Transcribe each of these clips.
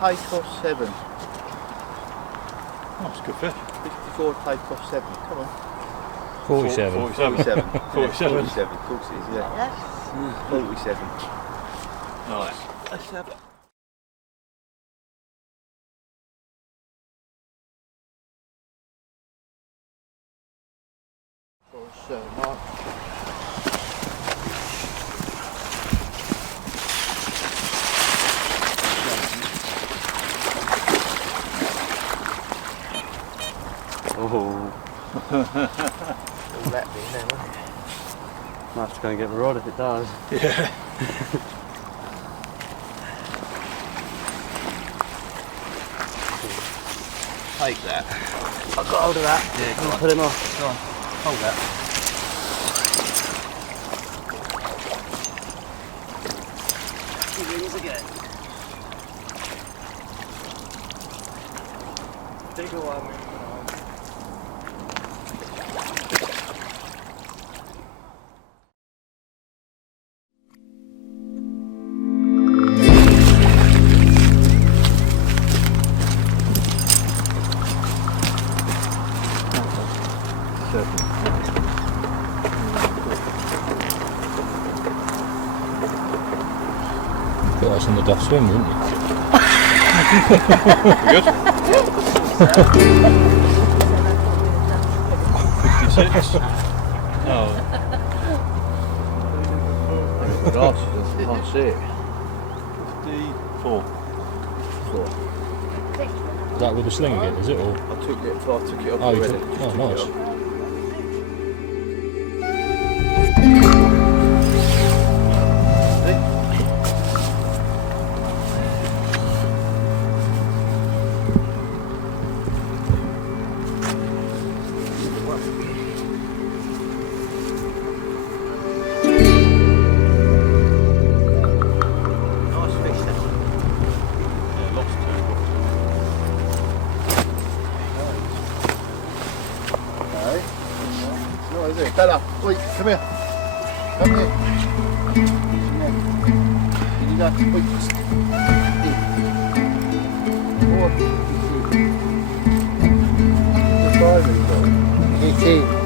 takeoff 7. Oh, that's a good fish. 54 takeoff 7. Come on. 47. 47. 47. 47. Of course it is, yeah. 47. Nice. Let's have it. Mark. Oh. All that bit there, won't it? Might have to go and get the rod if it does. Yeah. Take that. I've got hold of that. Yeah, go on. Put him off. Go on. Hold that. He rings again. Bigger one. Put us in the duff swim, wouldn't you? Good. 56. Oh. Glasses, I can't see it. 54. 4. Is that with the sling again, is it? Or? I took it off Oh, you already. took, oh, nice. Bella, wait, come here. Come here. You need that. Wait. It is.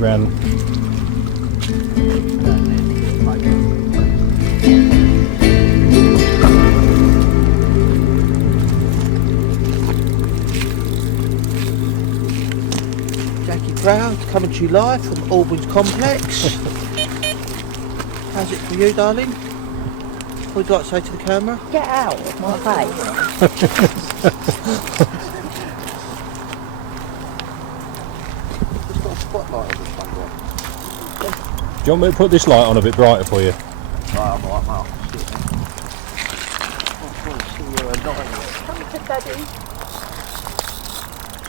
Ran. Jackie Brown coming to you live from Albans Complex. How's it for you, darling? What would you like to say to the camera? Get out of my face. Just got a spotlight on this one, boy. Do you want me to put this light on a bit brighter for you? I'm alright, mate. Come to Daddy.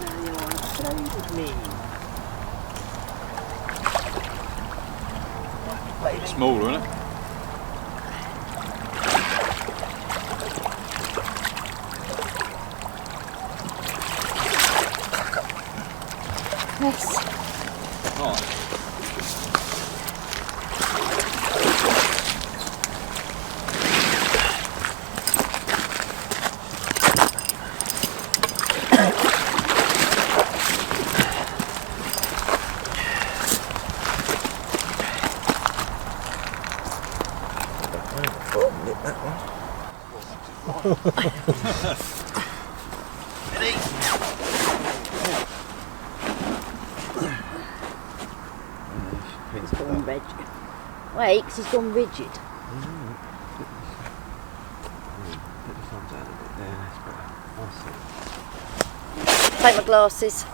Now you want to play with me. Smaller, isn't it? Yes. Right. He's gone rigid. Wait, 'cause he's gone rigid. Take my glasses.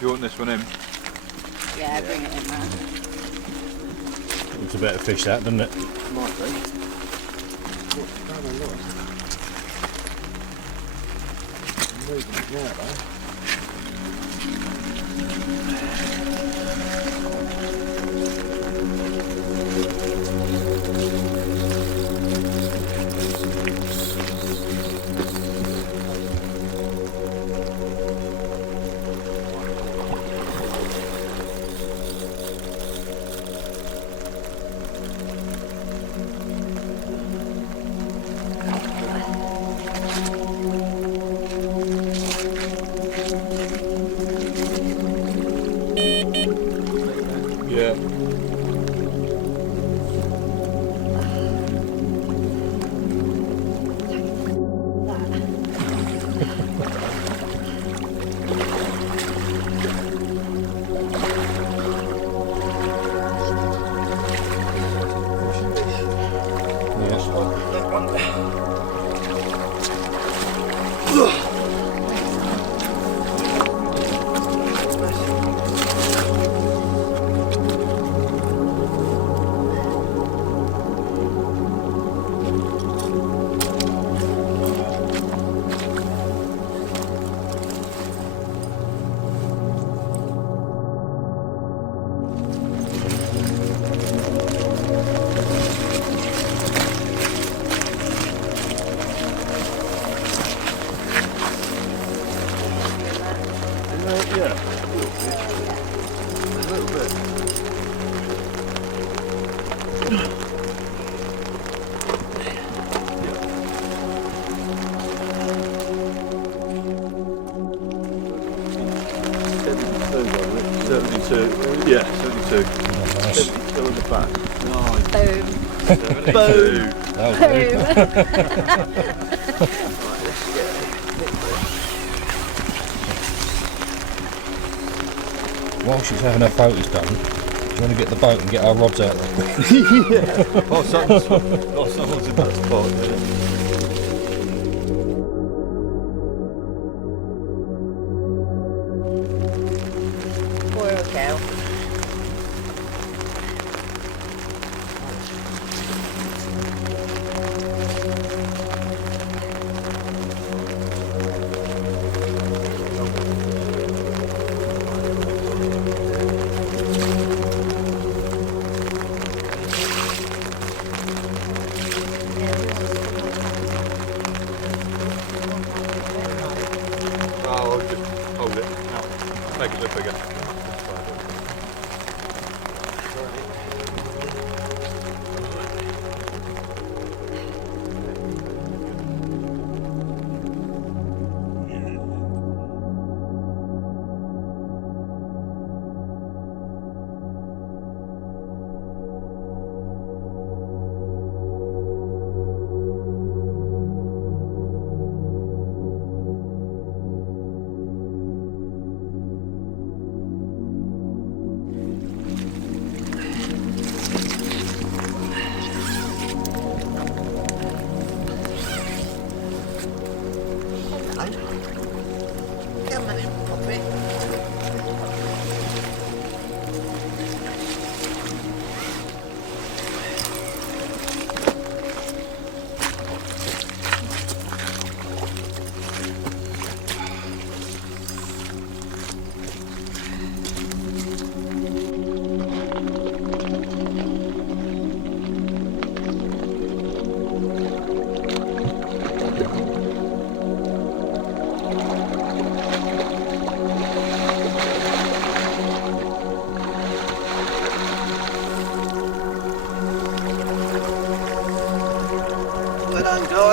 You want this one in? Yeah, bring it in, man. It's a better fish that, doesn't it? Might be. What's going on, look? I'm moving it now, though. Yeah. Yeah, 72. Nice. 72 on the back. Boom. 72. That'll do. While she's having her photos done, do you want to get the boat and get our rods out there? Yeah. Oh, someone's in that spot. Yeah. Boy or girl? Oh, I'll just hold it. Now, make it look bigger.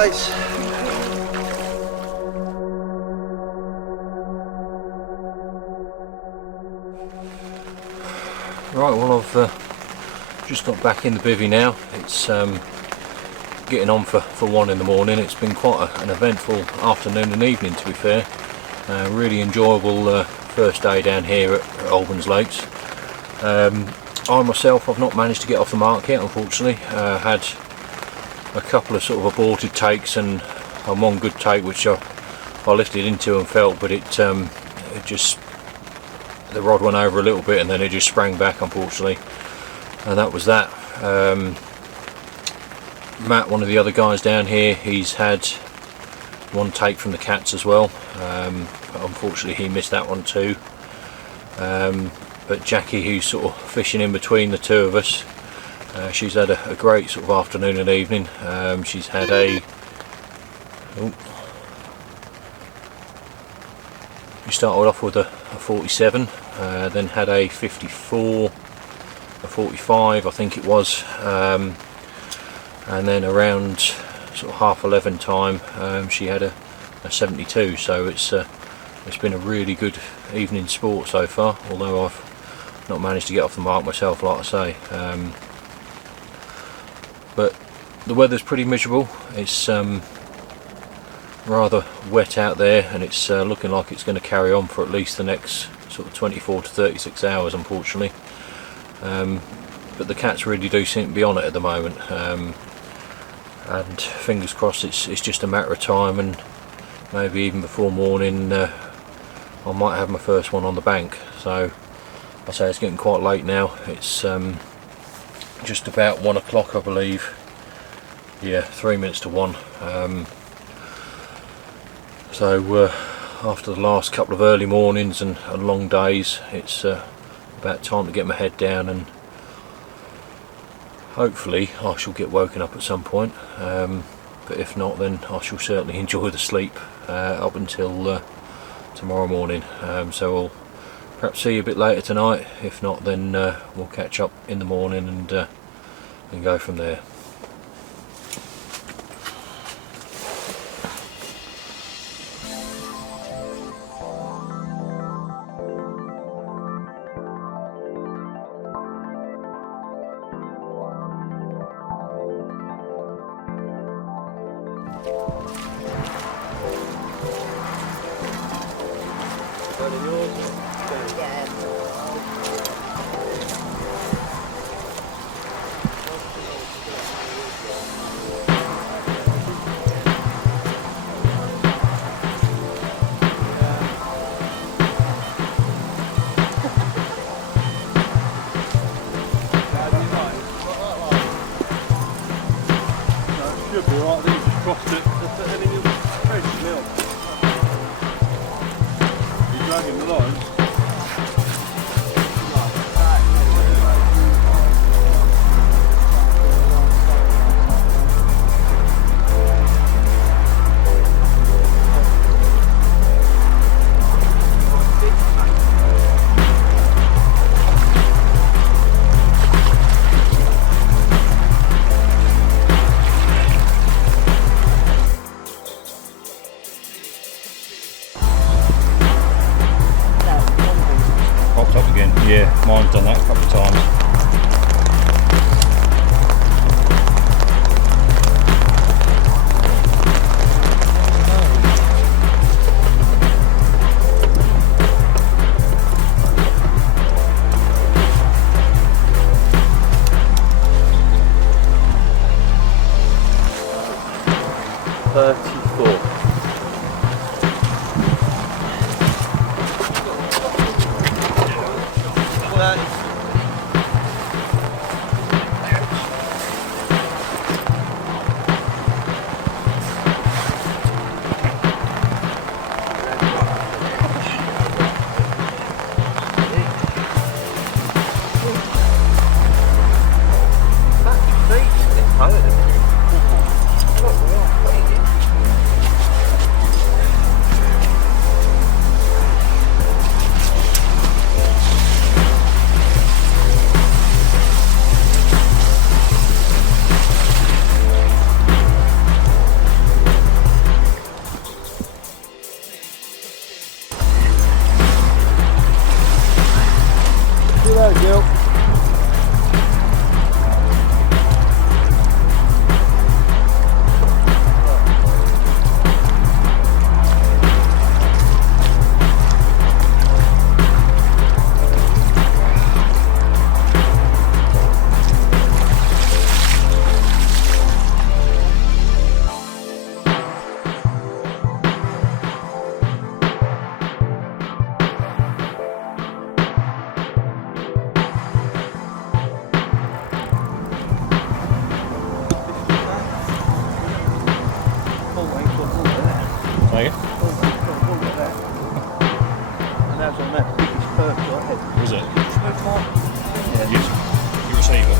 guys. Right, well I've just got back in the bivvy now. It's getting on for 1 in the morning. It's been quite an eventful afternoon and evening, to be fair. Really enjoyable first day down here at Albans Lakes. I myself, I've not managed to get off the mark yet, unfortunately. Had a couple of sort of aborted takes and one good take which I lifted into and felt, but it just, the rod went over a little bit and then it just sprang back, unfortunately, and that was that. Matt, one of the other guys down here, he's had one take from the cats as well. Unfortunately he missed that one too. But Jackie, who's sort of fishing in between the two of us, she's had a great sort of afternoon and evening. She's had a she started off with a 47, then had a 54, a 45 I think it was, and then around sort of 11:30 time she had a 72. So it's been a really good evening sport so far, although I've not managed to get off the mark myself, like I say. But the weather's pretty miserable. It's rather wet out there, and it's looking like it's going to carry on for at least the next sort of 24 to 36 hours, unfortunately. But the cats really do seem to be on it at the moment, and fingers crossed it's just a matter of time, and maybe even before morning I might have my first one on the bank. So I say it's getting quite late now. It's just about 1 o'clock, I believe. Yeah, 3 minutes to 1. So after the last couple of early mornings and long days, it's about time to get my head down, and hopefully I shall get woken up at some point. But if not, then I shall certainly enjoy the sleep up until tomorrow morning. So we'll perhaps see you a bit later tonight. If not, then we'll catch up in the morning and go from there. Yeah, mine's done that a couple of times. Hello, Jill. Take it. And that was on that biggest perch I had. Was it? Yeah. Yes. Your receiver.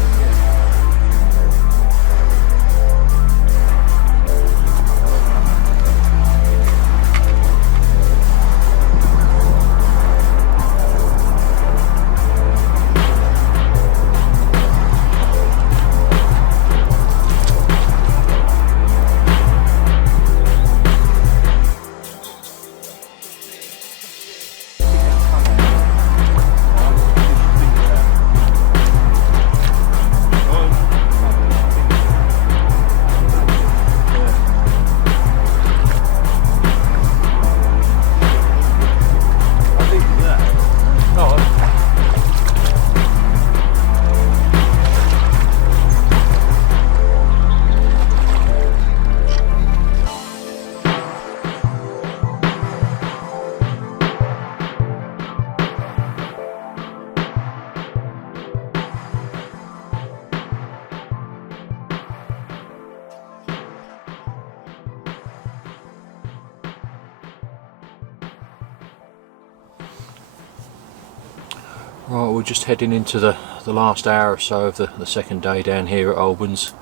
Right, we're just heading into the last hour or so of the second day down here at Albans.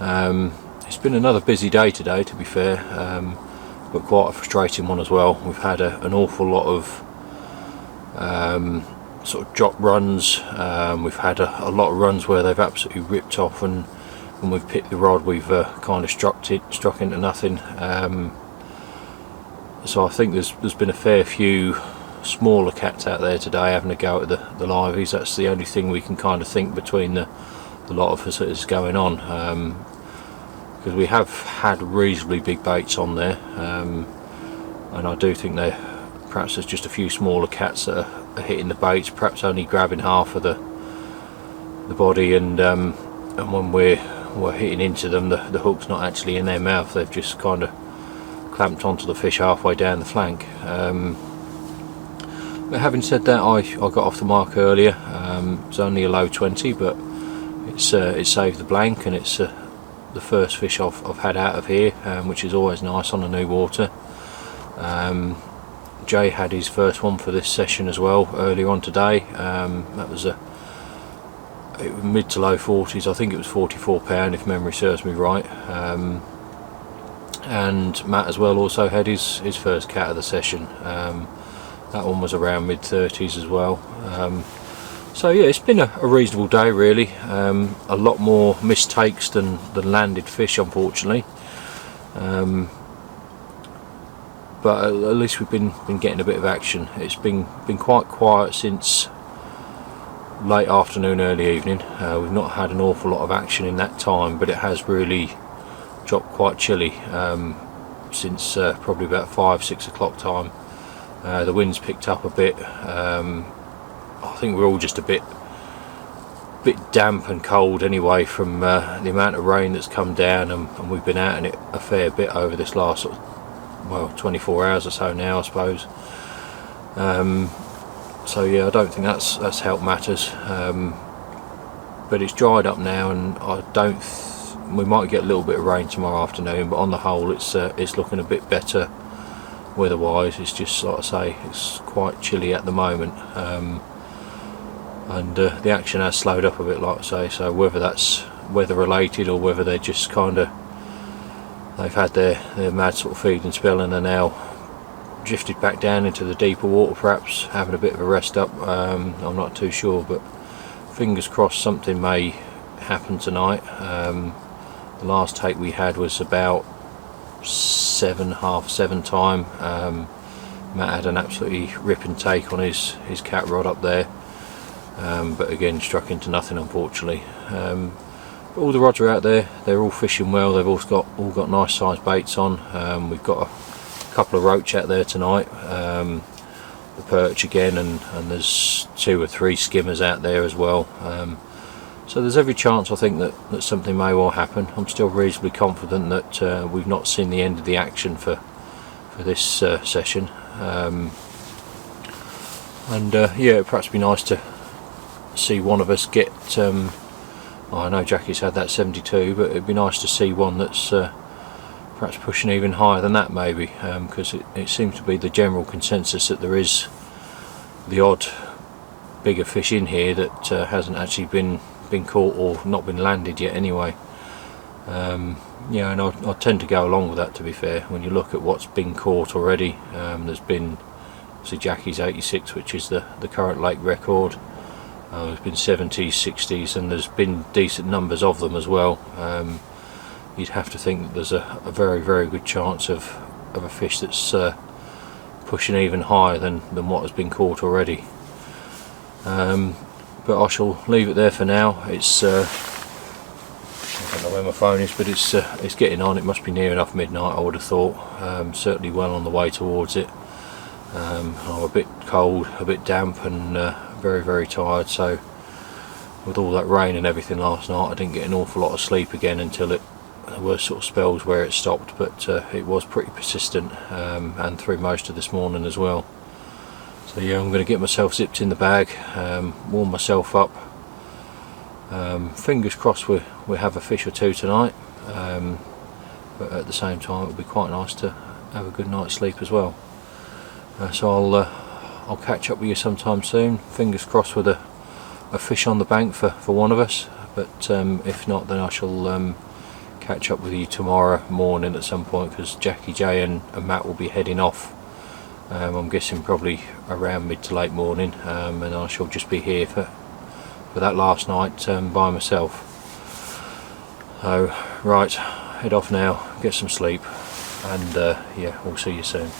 It's been another busy day today, to be fair, but quite a frustrating one as well. We've had an awful lot of sort of drop runs. We've had a lot of runs where they've absolutely ripped off, and when we've picked the rod we've kind of struck into nothing. So I think there's been a fair few smaller cats out there today having a go at the liveys. That's the only thing we can kind of think between the lot of us that is going on, because we have had reasonably big baits on there, and I do think perhaps there's just a few smaller cats that are hitting the baits, perhaps only grabbing half of the body, and when we're hitting into them, the hook's not actually in their mouth. They've just kind of clamped onto the fish halfway down the flank. But having said that, I got off the mark earlier. It's only a low 20, but it saved the blank, and it's the first fish I've had out of here, which is always nice on the new water. Jay had his first one for this session as well earlier on today. That was it was mid to low 40s. I think it was £44 if memory serves me right. And Matt as well also had his first cat of the session. That one was around mid 30s as well. So yeah, it's been a reasonable day really. A lot more mistakes than landed fish, unfortunately. But at least we've been getting a bit of action. It's been quite quiet since late afternoon, early evening. We've not had an awful lot of action in that time, but it has really dropped quite chilly since probably about 5-6 o'clock time. The wind's picked up a bit. I think we're all just a bit damp and cold anyway from the amount of rain that's come down, and we've been out in it a fair bit over this last sort of, 24 hours or so now, I suppose. So yeah, I don't think that's helped matters. But it's dried up now, and we might get a little bit of rain tomorrow afternoon, but on the whole it's looking a bit better weather-wise. It's just, like I say, it's quite chilly at the moment, and the action has slowed up a bit, like I say. So whether that's weather-related or whether they're just they've had their mad sort of feeding spell and are now drifted back down into the deeper water, perhaps having a bit of a rest up. I'm not too sure, but fingers crossed something may happen tonight. The last take we had was about half seven time. Matt had an absolutely ripping take on his cat rod up there. but again struck into nothing, unfortunately. All the rods are out there, they're all fishing well, they've all got nice sized baits on. We've got a couple of roach out there tonight, the perch again, and there's 2 or 3 skimmers out there as well. So there's every chance, I think, that something may well happen. I'm still reasonably confident that we've not seen the end of the action for this session. Yeah, it'd perhaps be nice to see one of us get, I know Jackie's had that 72, but it'd be nice to see one that's perhaps pushing even higher than that, maybe, because it seems to be the general consensus that there is the odd bigger fish in here that hasn't actually been caught or not been landed yet anyway. Yeah, and I tend to go along with that, to be fair. When you look at what's been caught already, there's been obviously Jackie's 86, which is the current lake record. There's been 70s, 60s, and there's been decent numbers of them as well. You'd have to think that there's a very, very good chance of a fish that's pushing even higher than what has been caught already. But I shall leave it there for now. It's I don't know where my phone is, but it's getting on. It must be near enough midnight, I would have thought. Certainly well on the way towards it. I'm a bit cold, a bit damp, and very, very tired. So with all that rain and everything last night, I didn't get an awful lot of sleep again until there were sort of spells where it stopped, but it was pretty persistent, and through most of this morning as well. So yeah, I'm going to get myself zipped in the bag, warm myself up. Fingers crossed we have a fish or 2 tonight, but at the same time it would be quite nice to have a good night's sleep as well. So I'll catch up with you sometime soon. Fingers crossed with a fish on the bank for one of us, but if not, then I shall catch up with you tomorrow morning at some point, because Jackie, Jay and Matt will be heading off. I'm guessing probably around mid to late morning, and I shall just be here for that last night by myself. So right, head off now, get some sleep, and yeah, we'll see you soon.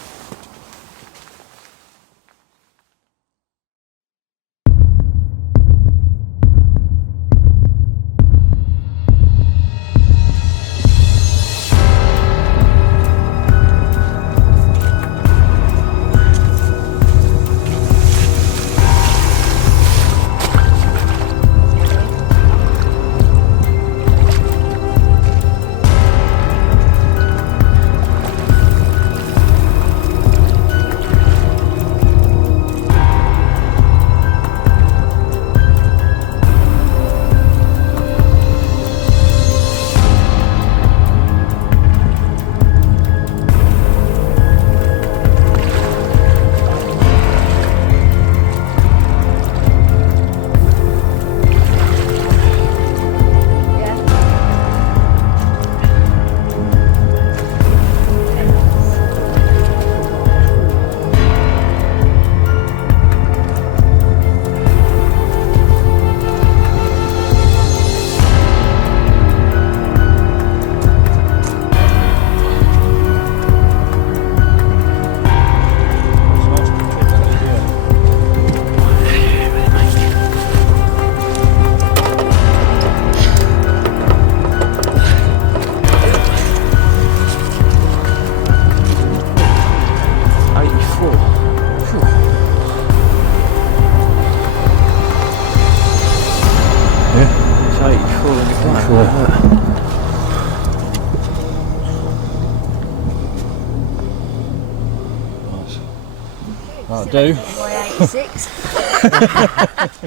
That'll do. My 86.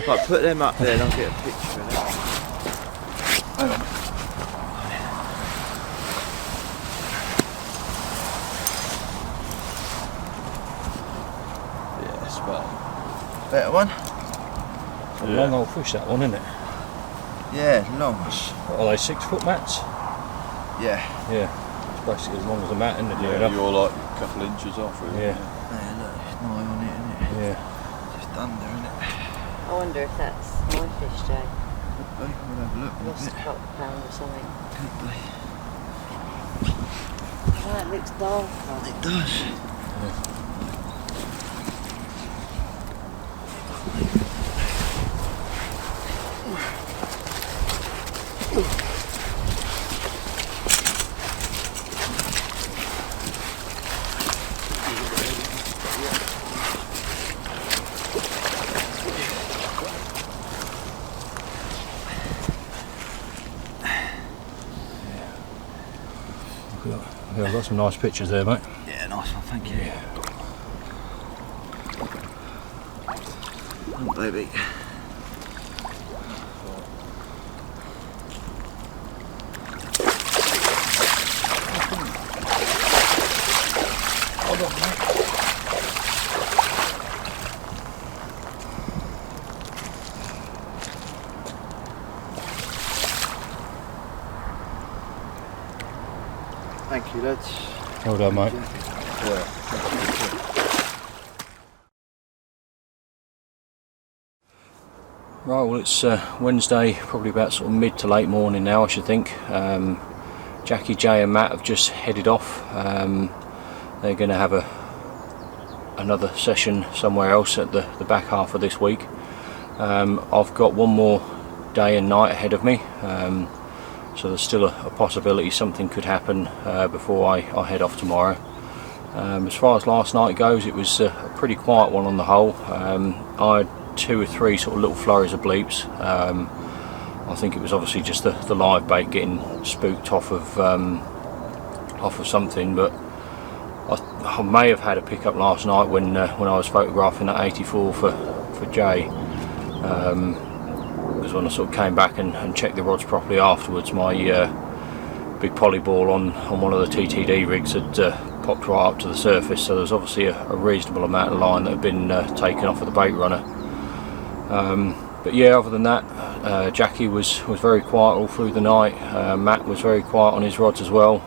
Right, put them up there and I'll get a picture of it. Hang on. Yeah, it's better one. It's a long old fish, that one, isn't it? Yeah, long. What are they, 6 foot mats? Yeah. Yeah. It's basically as long as a mat, isn't it? Yeah, you're like a couple inches off, really. Yeah. Yeah, look, it's nigh on it, isn't it? Yeah. Just under, isn't it? I wonder if that's my fish, Jay. We'll have a look. Lost a couple of pound or something. Could be. Oh, that looks dark. It does. Yeah, I've got some nice pictures there, mate. Yeah, nice one, thank you. Oh, baby. Thank you, lads. Well done, mate. Right, well it's Wednesday, probably about sort of mid to late morning now, I should think. Jackie, Jay and Matt have just headed off. They're going to have another session somewhere else at the back half of this week. I've got one more day and night ahead of me, so there's still a possibility something could happen before I head off tomorrow. As far as last night goes, it was a pretty quiet one on the whole. I had 2 or 3 sort of little flurries of bleeps. I think it was obviously just the live bait getting spooked off of something, but I may have had a pickup last night when I was photographing that 84 for Jay. Because when I sort of came back and checked the rods properly afterwards, my big poly ball on one of the TTD rigs had popped right up to the surface, so there's obviously a reasonable amount of line that had been taken off of the bait runner. But yeah, other than that, Jackie was very quiet all through the night. Matt was very quiet on his rods as well.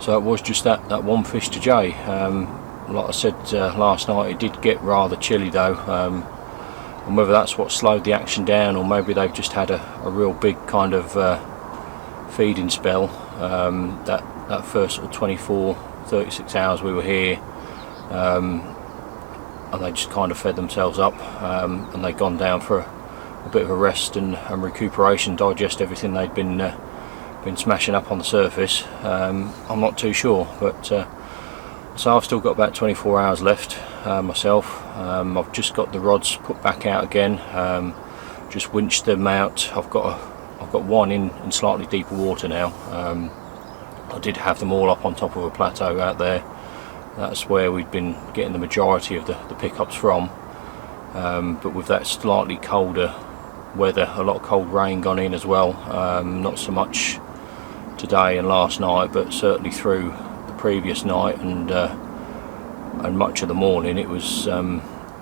So it was just that one fish to Jay. Like I said last night, it did get rather chilly though, and whether that's what slowed the action down or maybe they've just had a real big kind of feeding spell. That first sort of 24-36 hours we were here, and they just kind of fed themselves up, and they'd gone down for a bit of a rest and recuperation, digest everything they'd been smashing up on the surface. I'm not too sure, but so I've still got about 24 hours left myself. I've just got the rods put back out again, just winched them out. I've got one in slightly deeper water now. I did have them all up on top of a plateau out there. That's where we'd been getting the majority of the pickups from, but with that slightly colder weather, a lot of cold rain gone in as well, not so much today and last night, but certainly through the previous night and much of the morning it was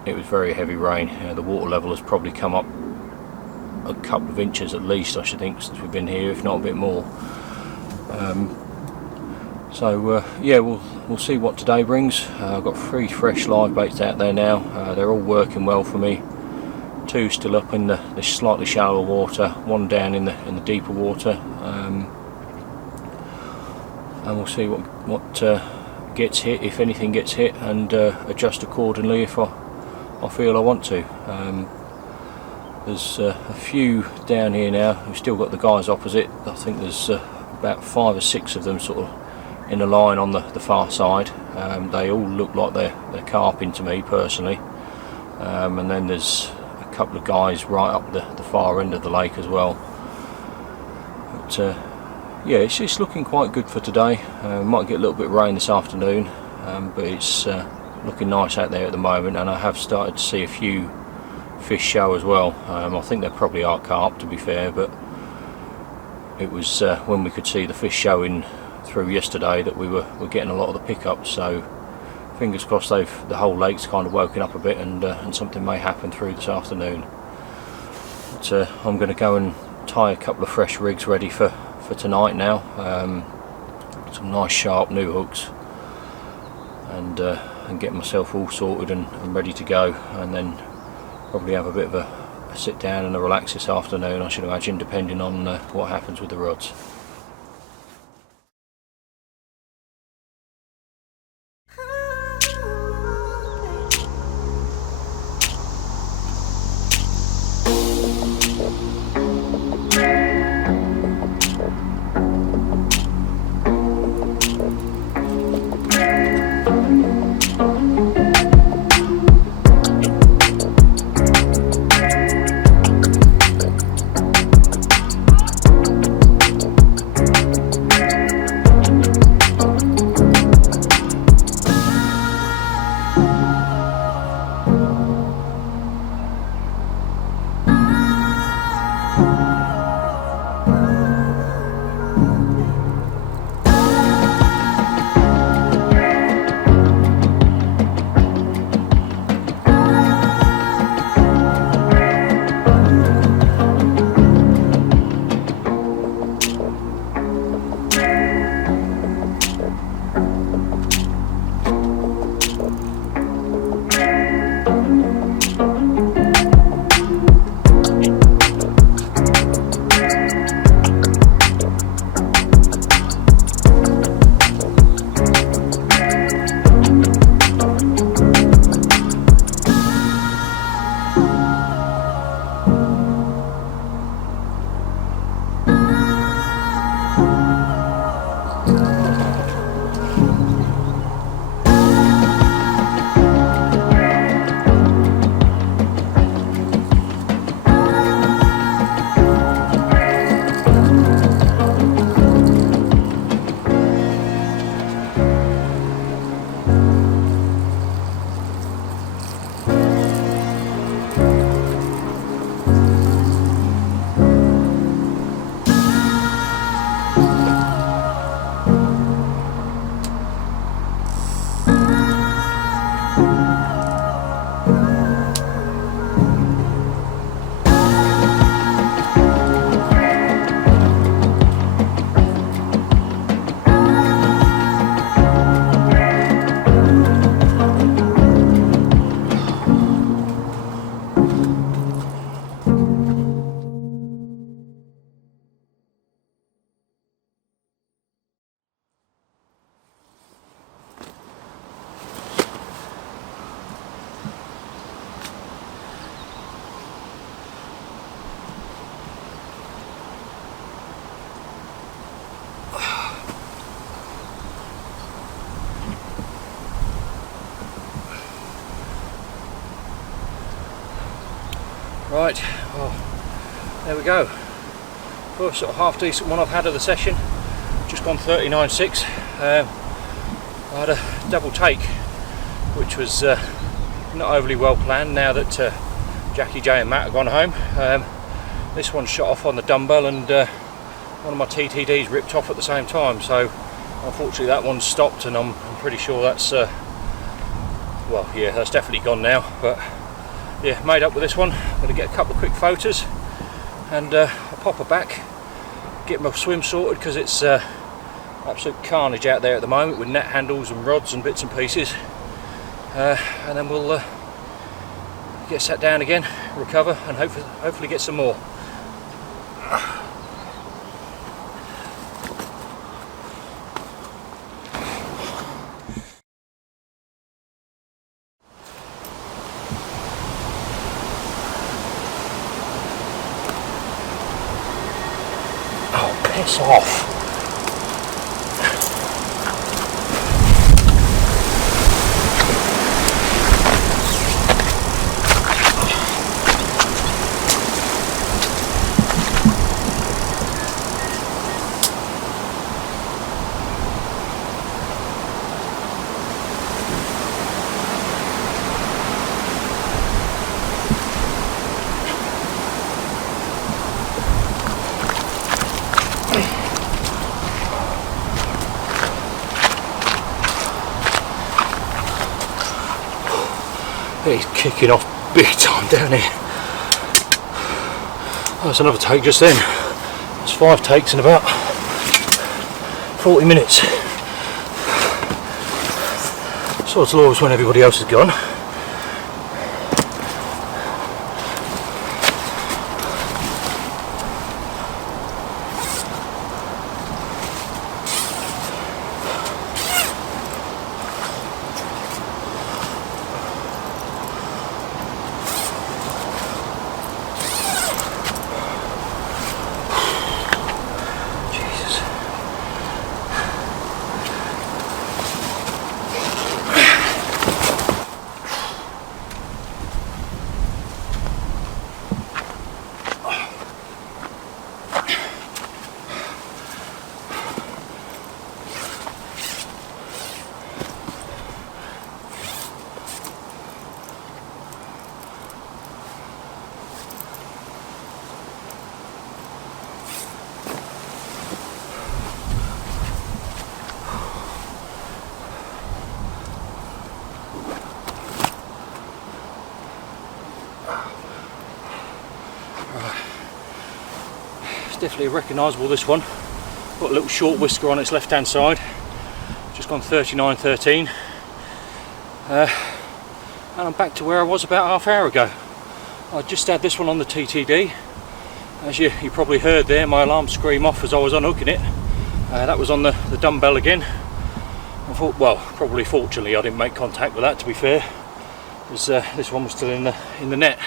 very heavy rain. The water level has probably come up a couple of inches at least, I should think, since we've been here, if not a bit more. So yeah, we'll see what today brings. I've got 3 fresh live baits out there now. They're all working well for me. 2 still up in the slightly shallower water, 1 down in the deeper water, and we'll see what gets hit, if anything gets hit, and adjust accordingly if I feel I want to. There's a few down here now. We've still got the guys opposite. I think there's about 5 or 6 of them sort of in a line on the far side. They all look like they're carping to me personally, and then there's a couple of guys right up the far end of the lake as well. But yeah, it's looking quite good for today. Might get a little bit of rain this afternoon, but it's looking nice out there at the moment, and I have started to see a few fish show as well. I think they probably are carp, to be fair, but it was when we could see the fish showing through yesterday that we were getting a lot of the pickups, so fingers crossed the whole lake's kind of woken up a bit, and something may happen through this afternoon. But I'm going to go and tie a couple of fresh rigs ready for tonight now. Some nice sharp new hooks, and get myself all sorted and ready to go, and then probably have a bit of a sit down and a relax this afternoon, I should imagine, depending on what happens with the rods. Right, well, there we go. First sort of half decent one I've had of the session. Just gone 39.6. I had a double take, which was not overly well planned now that Jackie J and Matt have gone home. This one shot off on the dumbbell and one of my TTDs ripped off at the same time, so unfortunately that one stopped, and I'm pretty sure that's well, yeah, that's definitely gone now. But yeah, made up with this one. I'm going to get a couple of quick photos and I'll pop her back, get my swim sorted, because it's absolute carnage out there at the moment with net handles and rods and bits and pieces, and then we'll get sat down again, recover, and hopefully get some more. Oh, piss off. He's kicking off big time down here. Oh, that's another take just then. It's 5 takes in about 40 minutes. Sod's law is when everybody else is gone. Definitely recognisable, this one. Got a little short whisker on its left hand side. Just gone 39.13. And I'm back to where I was about half hour ago. I just had this one on the TTD. As you probably heard there, my alarm scream off as I was unhooking it. That was on the dumbbell again. I thought, well, probably fortunately I didn't make contact with that, to be fair, because this one was still in the net.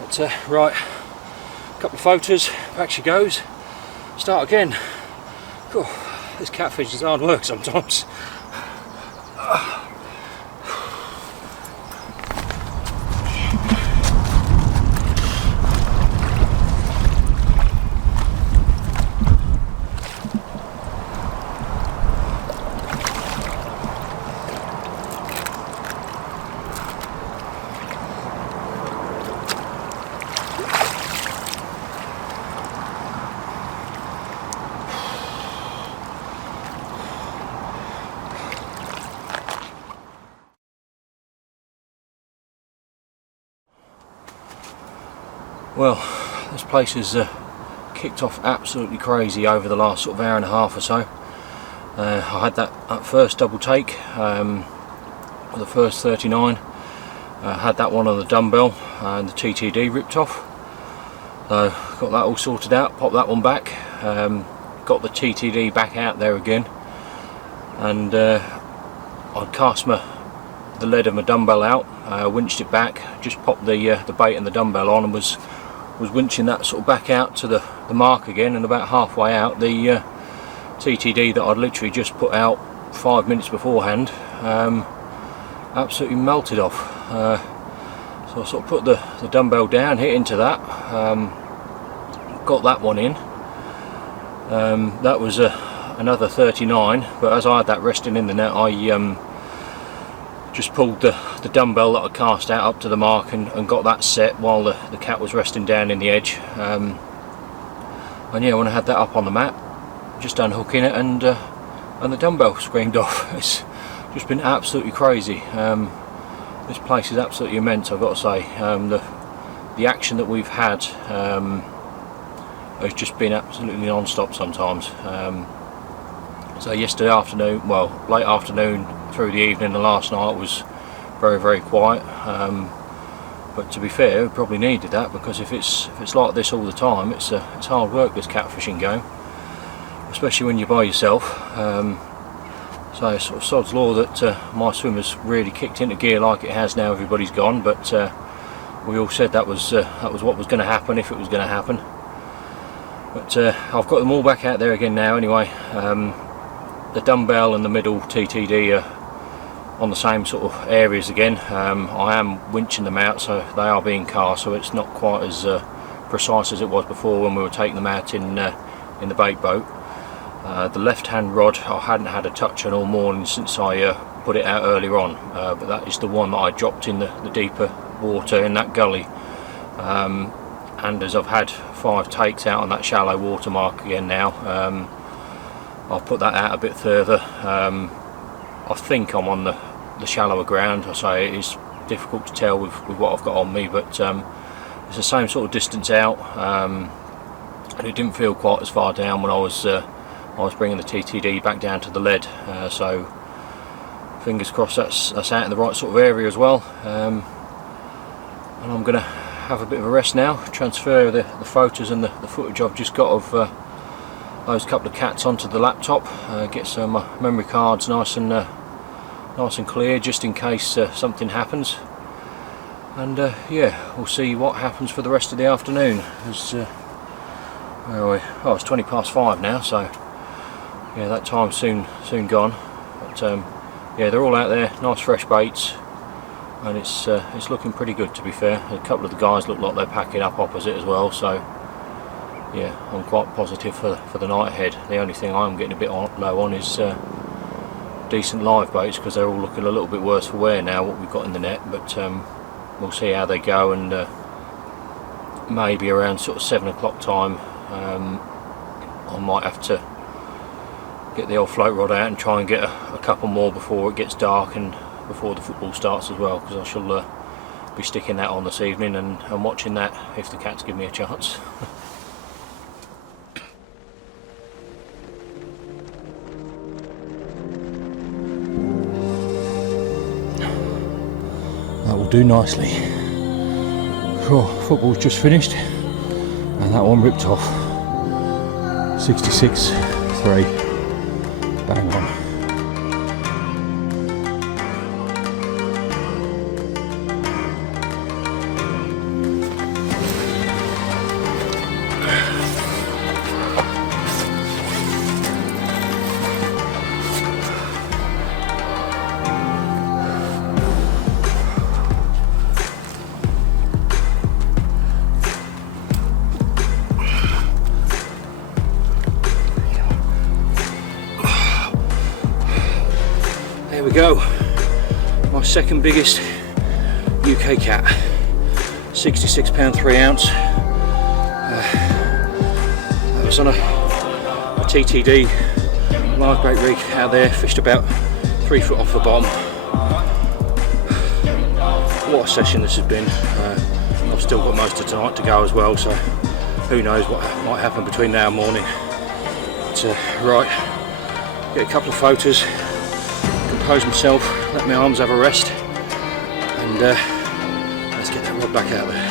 But right, couple of photos, back she goes, start again. Oh, this catfish is hard work sometimes. Well, this place has kicked off absolutely crazy over the last sort of hour and a half or so. I had that first double take for the first 39. Had that one on the dumbbell and the TTD ripped off. So got that all sorted out, popped that one back, got the TTD back out there again, and I'd cast the lead of my dumbbell out, winched it back, just popped the bait and the dumbbell on, and was winching that sort of back out to the mark again, and about halfway out, the TTD that I'd literally just put out 5 minutes beforehand absolutely melted off. So So I sort of put the dumbbell down, hit into that, got that one in. That was another 39, but as I had that resting in the net, I just pulled the dumbbell that I cast out up to the mark and got that set while the cat was resting down in the edge. And yeah, when I had that up on the mat, just unhooking it, and the dumbbell screamed off. It's just been absolutely crazy. This place is absolutely immense, I've got to say. The action that we've had has just been absolutely non-stop sometimes. So yesterday afternoon, well, late afternoon through the evening and last night was very, very quiet. But to be fair, we probably needed that, because if it's like this all the time, it's hard work, this catfishing game, especially when you're by yourself. So it's sort of sod's law that my swim has really kicked into gear like it has now. Everybody's gone, but we all said that was what was going to happen if it was going to happen. But I've got them all back out there again now anyway. The dumbbell and the middle TTD are on the same sort of areas again. I am winching them out, so they are being cast, so it's not quite as precise as it was before when we were taking them out in the bait boat. The left hand rod I hadn't had a touch on all morning since I put it out earlier on, but that is the one that I dropped in the deeper water in that gully. And as I've had 5 takes out on that shallow water mark again now, I'll put that out a bit further. I think I'm on the shallower ground. I say it is difficult to tell with what I've got on me, but it's the same sort of distance out, and it didn't feel quite as far down when I was bringing the TTD back down to the lead. So fingers crossed that's out in the right sort of area as well. And I'm going to have a bit of a rest now, transfer the photos and the footage I've just got of those couple of cats onto the laptop, get some memory cards nice and clear, just in case something happens. And yeah, we'll see what happens for the rest of the afternoon. Where are we? Oh, it's 5:20 now, so yeah, that time's soon gone. But yeah, they're all out there, nice fresh baits, and it's looking pretty good, to be fair. A couple of the guys look like they're packing up opposite as well, so yeah, I'm quite positive for the night ahead. The only thing I'm getting a bit low on is decent live baits, because they're all looking a little bit worse for wear now, what we've got in the net. But we'll see how they go, and maybe around sort of 7 o'clock time I might have to get the old float rod out and try and get a couple more before it gets dark and before the football starts as well, because I shall be sticking that on this evening and watching that if the cats give me a chance. That will do nicely. Oh, football's just finished and that one ripped off. 66.3, bang on. There we go, my second biggest UK cat, 66 pound 3 ounce. That was on a TTD live bait rig out there, fished about 3 foot off the bottom. What a session this has been. I've still got most of tonight to go as well, so who knows what might happen between now and morning. But, right, get a couple of photos, compose myself, let my arms have a rest, and let's get that rod back out there.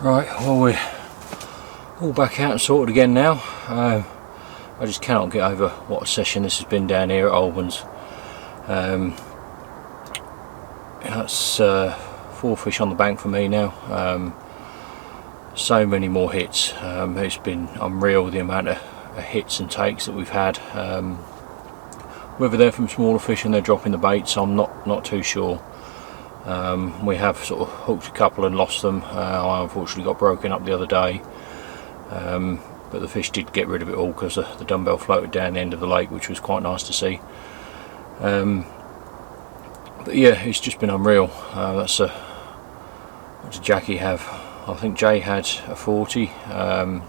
Right, well we're all back out and sorted again now. I just cannot get over what a session this has been down here at Albans. That's 4 fish on the bank for me now. So many more hits. It's been unreal the amount of hits and takes that we've had. Whether they're from smaller fish and they're dropping the baits, I'm not too sure. We have sort of hooked a couple and lost them. I unfortunately got broken up the other day, but the fish did get rid of it all because the dumbbell floated down the end of the lake, which was quite nice to see. But yeah, it's just been unreal. What did Jackie have? I think Jay had a 40,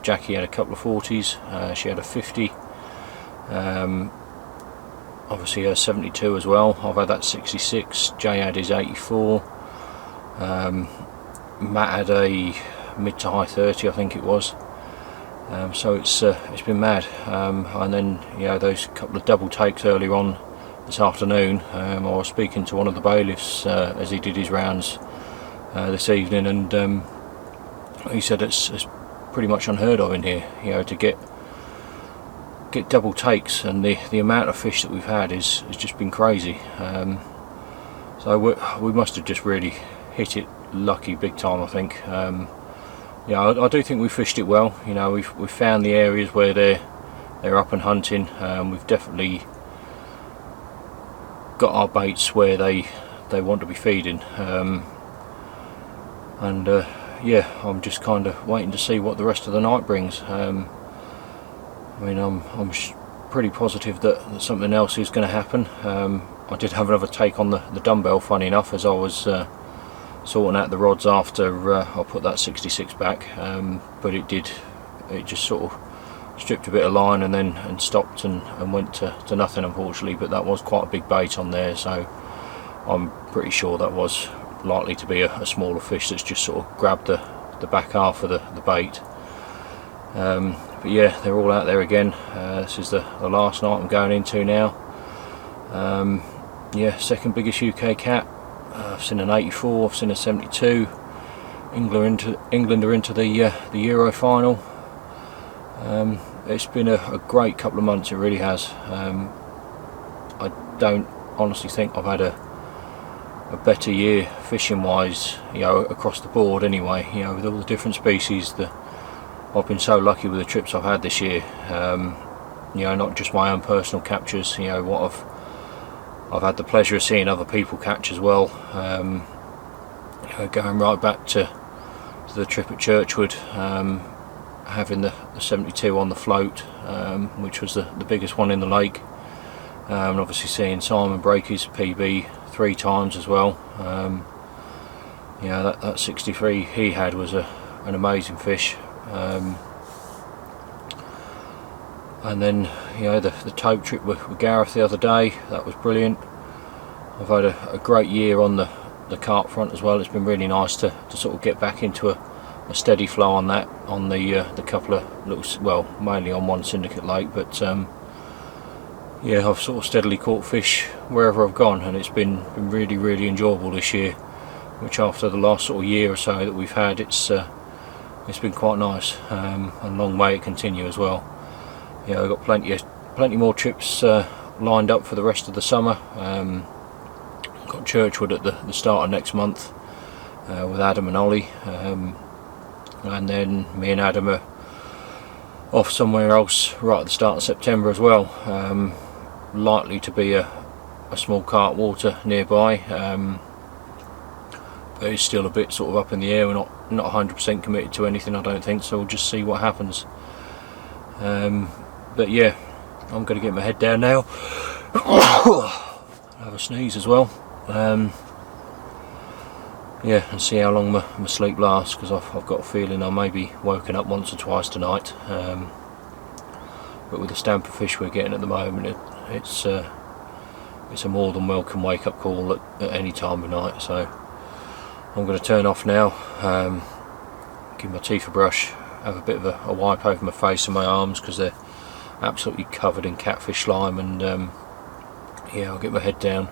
Jackie had a couple of 40s, she had a 50, obviously a 72 as well. I've had that 66, Jay had his 84, Matt had a mid to high 30 I think it was. So it's been mad, and then those couple of double takes earlier on this afternoon. I was speaking to one of the bailiffs as he did his rounds this evening, and he said it's pretty much unheard of in here, to get double takes, and the amount of fish that we've had is just been crazy. So we must have just really hit it lucky big time, I think. I do think we fished it well. We've found the areas where they're up and hunting. We've definitely got our baits where they want to be feeding, yeah, I'm just kind of waiting to see what the rest of the night brings. I mean, I'm pretty positive that something else is going to happen. I did have another take on the dumbbell, funny enough, as I was sorting out the rods after I put that 66 back, but it just sort of stripped a bit of line and stopped and went to nothing, unfortunately. But that was quite a big bait on there, so I'm pretty sure that was likely to be a smaller fish that's just sort of grabbed the back half of the bait. But yeah, they're all out there again. This is the last night I'm going into now. Yeah, second biggest UK cat. I've seen an 84, I've seen a 72. England are into the Euro final. It's been a great couple of months, it really has. I don't honestly think I've had a better year fishing wise, across the board anyway. With all the different species, I've been so lucky with the trips I've had this year. Not just my own personal captures, what I've had the pleasure of seeing other people catch as well. Going right back to the trip at Churchwood, having the 72 on the float, which was the biggest one in the lake, and obviously seeing Simon break his PB 3 times as well. That 63 he had was an amazing fish. And then the tote trip with Gareth the other day, that was brilliant. I've had a great year on the carp front as well. It's been really nice to sort of get back into a steady flow on that, on the couple of little, well, mainly on one syndicate lake, but yeah, I've sort of steadily caught fish wherever I've gone, and it's been really, really enjoyable this year, which after the last sort of year or so that we've had, it's been quite nice, and long may it continue as well. I've got plenty more trips lined up for the rest of the summer. Got Churchwood at the start of next month with Adam and Ollie, and then me and Adam are off somewhere else right at the start of September as well. Likely to be a small carp water nearby, but it's still a bit sort of up in the air. We're not 100% committed to anything, I don't think, so we'll just see what happens. But yeah, I'm going to get my head down now. Have a sneeze as well. Yeah, and see how long my sleep lasts, because I've got a feeling I may be woken up once or twice tonight. But with the stamp of fish we're getting at the moment, it's a more than welcome wake up call at any time of night. So I'm going to turn off now, give my teeth a brush, have a bit of a wipe over my face and my arms because they're absolutely covered in catfish slime, and yeah, I'll get my head down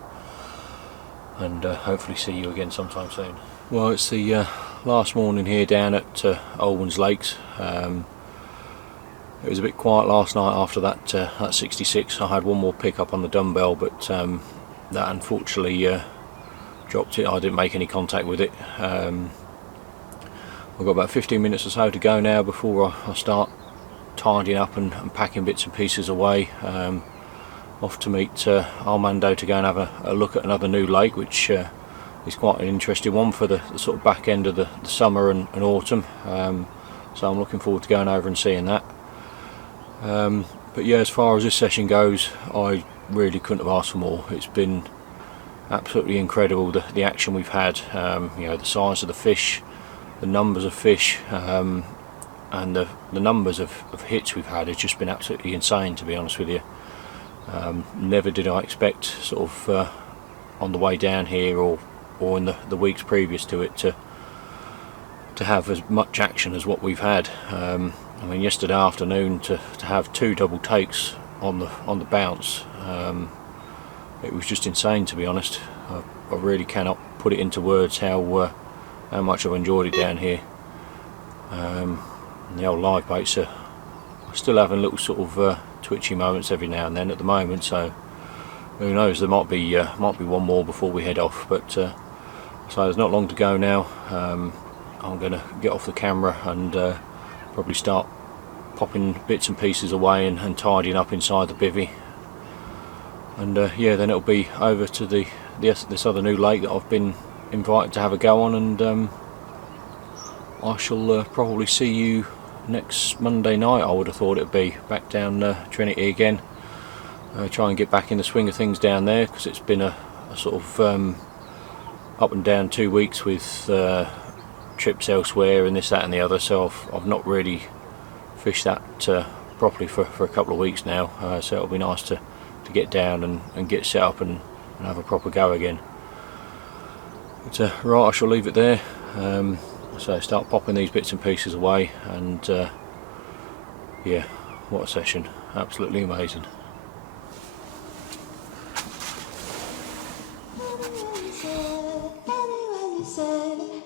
and hopefully see you again sometime soon. Well, it's the last morning here down at Albans Lakes. It was a bit quiet last night after that 66. I had one more pick up on the dumbbell, but that unfortunately dropped it. I didn't make any contact with it. I've got about 15 minutes or so to go now before I start tidying up and packing bits and pieces away. Off to meet Armando to go and have a look at another new lake, which is quite an interesting one for the sort of back end of the summer and autumn. So I'm looking forward to going over and seeing that. But yeah, as far as this session goes, I really couldn't have asked for more. It's been absolutely incredible, the action we've had. You know, the size of the fish, the numbers of fish, and the numbers of hits we've had. It's just been absolutely insane, to be honest with you. Never did I expect, sort of on the way down here or in the weeks previous to it, to have as much action as what we've had. I mean, yesterday afternoon to have 2 double takes on the bounce, it was just insane, to be honest. I really cannot put it into words how much I've enjoyed it down here. The old live baits are still having little sort of twitchy moments every now and then at the moment, so who knows, there might be one more before we head off. But so there's not long to go now. I'm going to get off the camera and probably start popping bits and pieces away and tidying up inside the bivvy, and yeah, then it'll be over to this other new lake that I've been invited to have a go on, and I shall probably see you next Monday night. I would have thought it'd be back down Trinity again. Try and get back in the swing of things down there, because it's been a sort of up and down 2 weeks with trips elsewhere and this, that and the other, so I've not really fished that properly for a couple of weeks now, so it'll be nice to get down and get set up and have a proper go again. But right, I shall leave it there. So start popping these bits and pieces away, and yeah, what a session, absolutely amazing. Anyone you said